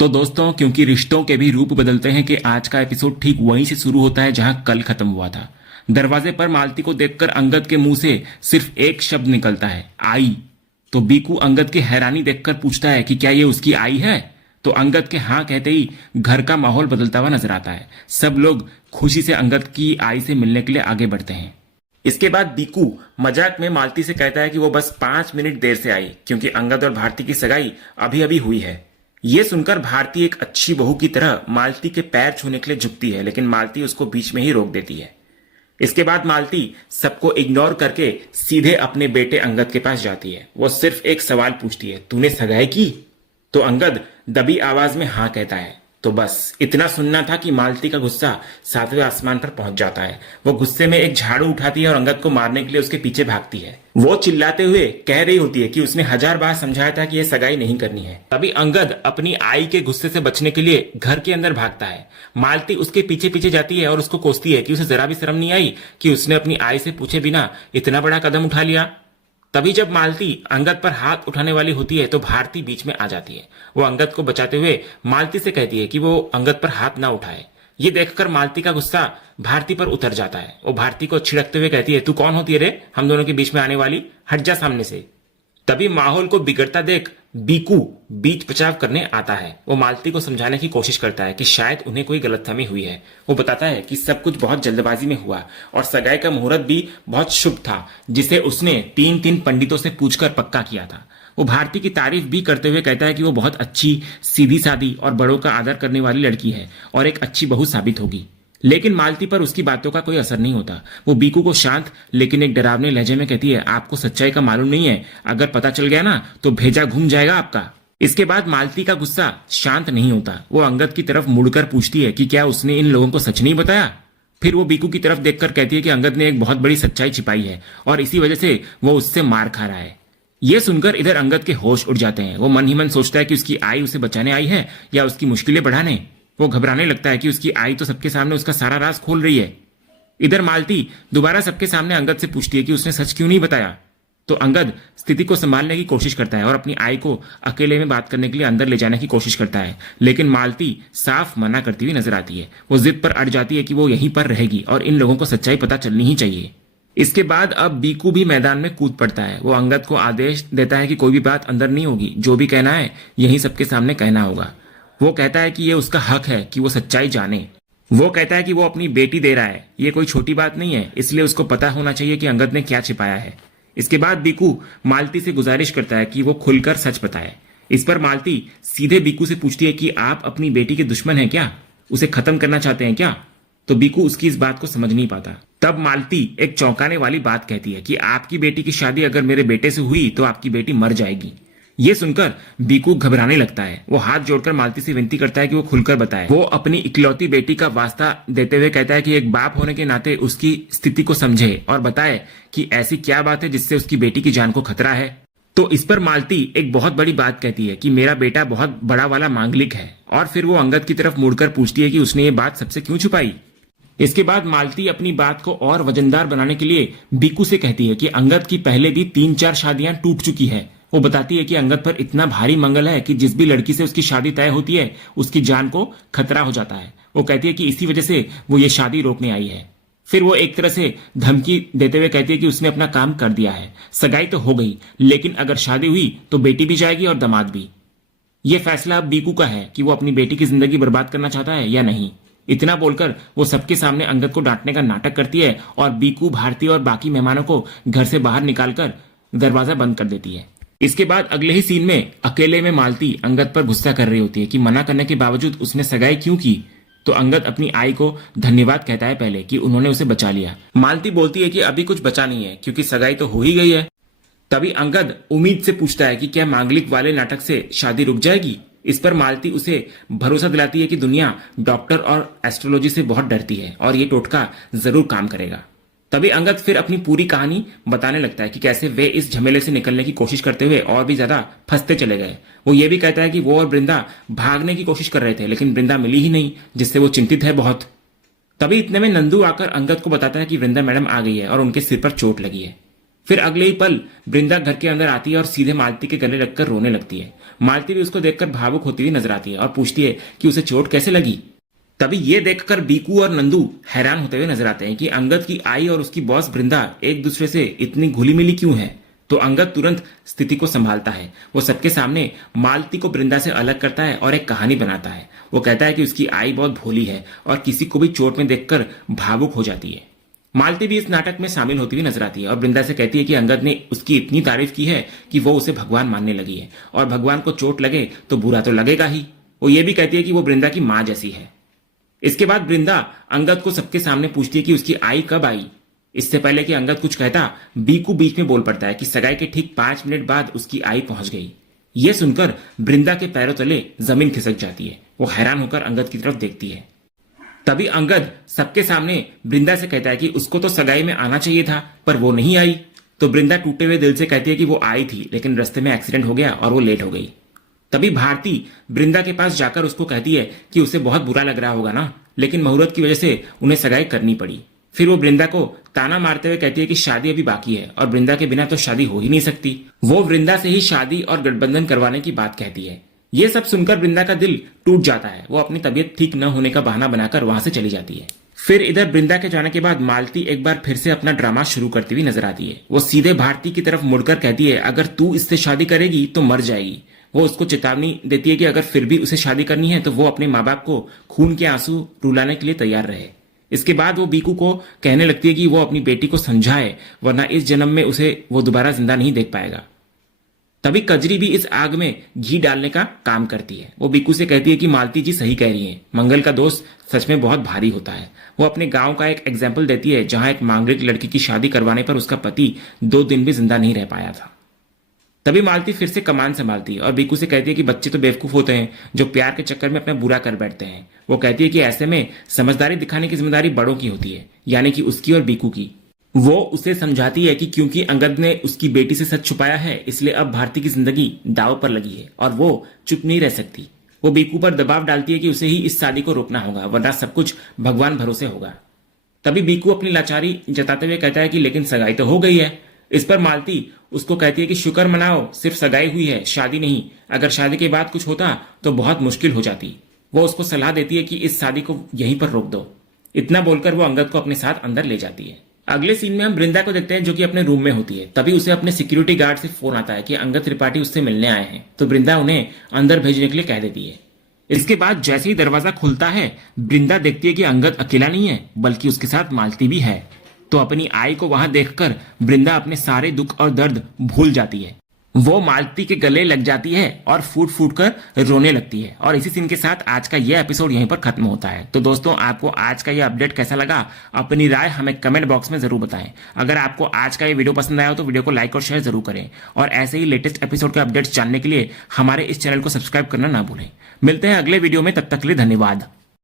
तो दोस्तों, क्योंकि रिश्तों के भी रूप बदलते हैं कि आज का एपिसोड ठीक वहीं से शुरू होता है जहां कल खत्म हुआ था। दरवाजे पर मालती को देखकर अंगद के मुंह से सिर्फ एक शब्द निकलता है, आई। तो बीकू अंगद की हैरानी देखकर पूछता है कि क्या ये उसकी आई है। तो अंगद के हाँ कहते ही घर का माहौल बदलता हुआ नजर आता है। सब लोग खुशी से अंगद की आई से मिलने के लिए आगे बढ़ते हैं। इसके बाद बीकू मजाक में मालती से कहता है कि वो बस 5 मिनट देर से आई क्योंकि अंगद और भारती की सगाई अभी अभी हुई है। ये सुनकर भारती एक अच्छी बहू की तरह मालती के पैर छूने के लिए झुकती है, लेकिन मालती उसको बीच में ही रोक देती है। इसके बाद मालती सबको इग्नोर करके सीधे अपने बेटे अंगद के पास जाती है। वो सिर्फ एक सवाल पूछती है, तूने सगाई की? तो अंगद दबी आवाज में हाँ कहता है। तो बस इतना सुनना था कि मालती का गुस्सा 7वें आसमान पर पहुंच जाता है। वो गुस्से में एक झाड़ू उठाती है और अंगद को मारने के लिए उसके पीछे भागती है। वो चिल्लाते हुए कह रही होती है कि उसने 1000 बार समझाया था कि यह सगाई नहीं करनी है। तभी अंगद अपनी आई के गुस्से से बचने के लिए घर के अंदर भागता है। मालती उसके पीछे पीछे जाती है और उसको कोसती है कि उसे जरा भी शर्म नहीं आई कि उसने अपनी आई से पूछे बिना इतना बड़ा कदम उठा लिया। तभी जब मालती अंगद पर हाथ उठाने वाली होती है तो भारती बीच में आ जाती है। वो अंगद को बचाते हुए मालती से कहती है कि वो अंगद पर हाथ ना उठाए। ये देखकर मालती का गुस्सा भारती पर उतर जाता है। वो भारती को छिड़कते हुए कहती है, तू कौन होती है रे हम दोनों के बीच में आने वाली, हट जा सामने से। तभी माहौल को बिगड़ता देख बीकू बीच बचाव करने आता है। वो मालती को समझाने की कोशिश करता है कि शायद उन्हें कोई गलतफहमी हुई है। वो बताता है कि सब कुछ बहुत जल्दबाजी में हुआ और सगाई का मुहूर्त भी बहुत शुभ था, जिसे उसने 3 पंडितों से पूछकर पक्का किया था। वो भारती की तारीफ भी करते हुए कहता है कि वो बहुत अच्छी, सीधी सादी और बड़ों का आदर करने वाली लड़की है और एक अच्छी बहू साबित होगी। लेकिन मालती पर उसकी बातों का कोई असर नहीं होता। वो बीकू को शांत लेकिन एक डरावने लहजे में कहती है, आपको सच्चाई का मालूम नहीं है, अगर पता चल गया ना तो भेजा घूम जाएगा आपका। इसके बाद मालती का गुस्सा शांत नहीं होता। वो अंगद की तरफ मुड़कर पूछती है कि क्या उसने इन लोगों को सच नहीं बताया। फिर वो बीकू की तरफ देखकर कहती है कि अंगद ने एक बहुत बड़ी सच्चाई छिपाई है और इसी वजह से वो उससे मार खा रहा है। ये सुनकर इधर अंगद के होश उड़ जाते हैं। वो मन ही मन सोचता है कि उसकी आई उसे बचाने आई है या उसकी मुश्किलें बढ़ाने। वो घबराने लगता है कि उसकी आई तो सबके सामने उसका सारा राज खोल रही है। इधर मालती दोबारा सबके सामने अंगद से पूछती है कि उसने सच क्यों नहीं बताया। तो अंगद स्थिति को संभालने की कोशिश करता है और अपनी आई को अकेले में बात करने के लिए अंदर ले जाने की कोशिश करता है, लेकिन मालती साफ मना करती हुई नजर आती है। वो जिद पर अड़ जाती है कि वो यहीं पर रहेगी और इन लोगों को सच्चाई पता चलनी ही चाहिए। इसके बाद अब बीकू भी मैदान में कूद पड़ता है। वो अंगद को आदेश देता है कि कोई भी बात अंदर नहीं होगी, जो भी कहना है यही सबके सामने कहना होगा। वो कहता है कि ये उसका हक है कि वो सच्चाई जाने। वो कहता है कि वो अपनी बेटी दे रहा है, ये कोई छोटी बात नहीं है, इसलिए उसको पता होना चाहिए कि अंगद ने क्या छिपाया है। इसके बाद बीकू मालती से गुजारिश करता है कि वो खुलकर सच बताए। इस पर मालती सीधे बीकू से पूछती है कि आप अपनी बेटी के दुश्मन हैं क्या, उसे खत्म करना चाहते हैं क्या। तो बीकू उसकी इस बात को समझ नहीं पाता। तब मालती एक चौंकाने वाली बात कहती है कि आपकी बेटी की शादी अगर मेरे बेटे से हुई तो आपकी बेटी मर जाएगी। ये सुनकर बीकू घबराने लगता है। वो हाथ जोड़कर मालती से विनती करता है कि वो खुलकर बताए। वो अपनी इकलौती बेटी का वास्ता देते हुए कहता है कि एक बाप होने के नाते उसकी स्थिति को समझे और बताए कि ऐसी क्या बात है जिससे उसकी बेटी की जान को खतरा है। तो इस पर मालती एक बहुत बड़ी बात कहती है कि मेरा बेटा बहुत बड़ा वाला मांगलिक है, और फिर वो अंगद की तरफ मुड़कर पूछती है कि उसने ये बात सबसे क्यों छुपाई। इसके बाद मालती अपनी बात को और वजनदार बनाने के लिए बीकू से कहती है कि अंगद की पहले भी 3-4 शादियां टूट चुकी है। वो बताती है कि अंगद पर इतना भारी मंगल है कि जिस भी लड़की से उसकी शादी तय होती है उसकी जान को खतरा हो जाता है। वो कहती है कि इसी वजह से वो ये शादी रोकने आई है। फिर वो एक तरह से धमकी देते हुए कहती है कि उसने अपना काम कर दिया है, सगाई तो हो गई, लेकिन अगर शादी हुई तो बेटी भी जाएगी और दामाद भी। ये फैसला अब बीकू का है कि वो अपनी बेटी की जिंदगी बर्बाद करना चाहता है या नहीं। इतना बोलकर वो सबके सामने अंगद को डांटने का नाटक करती है और बीकू, भारती और बाकी मेहमानों को घर से बाहर निकालकर दरवाजा बंद कर देती है। इसके बाद अगले ही सीन में अकेले में मालती अंगद पर गुस्सा कर रही होती है कि मना करने के बावजूद उसने सगाई क्यों की। तो अंगद अपनी आई को धन्यवाद कहता है पहले कि उन्होंने उसे बचा लिया। मालती बोलती है कि अभी कुछ बचा नहीं है क्योंकि सगाई तो हो ही गई है। तभी अंगद उम्मीद से पूछता है कि क्या मांगलिक वाले नाटक से शादी रुक जाएगी। इस पर मालती उसे भरोसा दिलाती है कि दुनिया डॉक्टर और एस्ट्रोलॉजी से बहुत डरती है और ये टोटका जरूर काम करेगा। तभी अंगद फिर अपनी पूरी कहानी बताने लगता है कि कैसे वे इस झमेले से निकलने की कोशिश करते हुए और भी ज्यादा फंसते चले गए। वो ये भी कहता है कि वो और वृंदा भागने की कोशिश कर रहे थे, लेकिन वृंदा मिली ही नहीं, जिससे वो चिंतित है बहुत। तभी इतने में नंदू आकर अंगद को बताता है कि वृंदा मैडम आ गई है और उनके सिर पर चोट लगी है। फिर अगले ही पल वृंदा घर के अंदर आती है और सीधे मालती के गले लगकर रोने लगती है। मालती भी उसको देखकर भावुक होती हुई नजर आती है और पूछती है कि उसे चोट कैसे लगी। तभी ये देखकर बीकू और नंदू हैरान होते हुए नजर आते हैं कि अंगद की आई और उसकी बॉस बृंदा एक दूसरे से इतनी घुली मिली क्यों है। तो अंगद तुरंत स्थिति को संभालता है। वो सबके सामने मालती को बृंदा से अलग करता है और एक कहानी बनाता है। वो कहता है कि उसकी आई बहुत भोली है और किसी को भी चोट में देखकर भावुक हो जाती है। मालती भी इस नाटक में शामिल होती हुई नजर आती है और बृंदा से कहती है कि अंगद ने उसकी इतनी तारीफ की है कि वो उसे भगवान मानने लगी है और भगवान को चोट लगे तो बुरा तो लगेगा ही। वो ये भी कहती है कि वो बृंदा की माँ जैसी है। इसके बाद बृंदा अंगद को सबके सामने पूछती है कि उसकी आई कब आई। इससे पहले कि अंगद कुछ कहता, बीकू बीच में बोल पड़ता है कि सगाई के ठीक 5 मिनट बाद उसकी आई पहुंच गई। यह सुनकर बृंदा के पैरों तले जमीन खिसक जाती है। वो हैरान होकर अंगद की तरफ देखती है। तभी अंगद सबके सामने बृंदा से कहता है कि उसको तो सगाई में आना चाहिए था पर वो नहीं आई। तो बृंदा टूटे हुए दिल से कहती है कि वो आई थी लेकिन रास्ते में एक्सीडेंट हो गया और वो लेट हो गई। तभी भारती बृंदा के पास जाकर उसको कहती है कि उसे बहुत बुरा लग रहा होगा ना, लेकिन मुहूर्त की वजह से उन्हें सगाई करनी पड़ी। फिर वो बृंदा को ताना मारते हुए कहती है कि शादी अभी बाकी है और बृंदा के बिना तो शादी हो ही नहीं सकती। वो बृंदा से ही शादी और गठबंधन करवाने की बात कहती है। ये सब सुनकर बृंदा का दिल टूट जाता है। वो अपनी तबीयत ठीक न होने का बहाना बनाकर वहां से चली जाती है। फिर इधर बृंदा के जाने के बाद मालती एक बार फिर से अपना ड्रामा शुरू करती हुई नजर आती है। वो सीधे भारती की तरफ मुड़कर कहती है, अगर तू इससे शादी करेगी तो मर जाएगी। वो उसको चेतावनी देती है कि अगर फिर भी उसे शादी करनी है तो वो अपने माँ बाप को खून के आंसू रुलाने के लिए तैयार रहे। इसके बाद वो बीकू को कहने लगती है कि वो अपनी बेटी को समझाए वरना इस जन्म में उसे वो दोबारा जिंदा नहीं देख पाएगा। तभी कजरी भी इस आग में घी डालने का काम करती है। वो बीकू से कहती है कि मालती जी सही कह रही है, मंगल का दोष सच में बहुत भारी होता है। वो अपने गांव का एक एग्जाम्पल देती है जहां एक मांगलिक लड़की की शादी करवाने पर उसका पति 2 दिन भी जिंदा नहीं रह पाया था। तभी मालती फिर से कमान संभालती है और बीकू से कहती है कि बच्चे तो बेवकूफ होते हैं जो प्यार के चक्कर में अपना बुरा कर बैठते हैं। वो कहती है कि ऐसे में समझदारी दिखाने की जिम्मेदारी बड़ों की होती है, यानी कि उसकी और बीकू की। वो उसे समझाती है कि क्योंकि अंगद ने उसकी बेटी से सच छुपाया है इसलिए अब भारती की जिंदगी दांव पर लगी है और वो चुप नहीं रह सकती। वो बीकू पर दबाव डालती है कि उसे ही इस शादी को रोकना होगा वरना सब कुछ भगवान भरोसे होगा। तभी बीकू अपनी लाचारी जताते हुए कहता है कि लेकिन सगाई तो हो गई है। इस पर मालती उसको कहती है कि शुक्र मनाओ, सिर्फ सगाई हुई है, शादी नहीं। अगर शादी के बाद कुछ होता तो बहुत मुश्किल हो जाती। वो उसको सलाह देती है कि इस शादी को यहीं पर रोक दो। इतना बोलकर वो अंगद को अपने साथ अंदर ले जाती है। अगले सीन में हम बृंदा को देखते हैं जो कि अपने रूम में होती है। तभी उसे अपने सिक्योरिटी गार्ड से फोन आता है कि अंगद त्रिपाठी उससे मिलने आए हैं। तो बृंदा उन्हें अंदर भेजने के लिए कह देती है। इसके बाद जैसे ही दरवाजा खुलता है बृंदा देखती है कि अंगद अकेला नहीं है बल्कि उसके साथ मालती भी है। तो अपनी आई को वहां देखकर बृंदा अपने सारे दुख और दर्द भूल जाती है। वो मालती के गले लग जाती है और फूट फूट कर रोने लगती है। और इसी सीन के साथ आज का यह एपिसोड यहीं पर खत्म होता है। तो दोस्तों आपको आज का यह अपडेट कैसा लगा, अपनी राय हमें कमेंट बॉक्स में जरूर बताएं। अगर आपको आज का ये वीडियो पसंद आया हो तो वीडियो को लाइक और शेयर जरूर करें और ऐसे ही लेटेस्ट एपिसोड के अपडेट्स जानने के लिए हमारे इस चैनल को सब्सक्राइब करना ना भूलें। मिलते हैं अगले वीडियो में, तब तक के लिए धन्यवाद।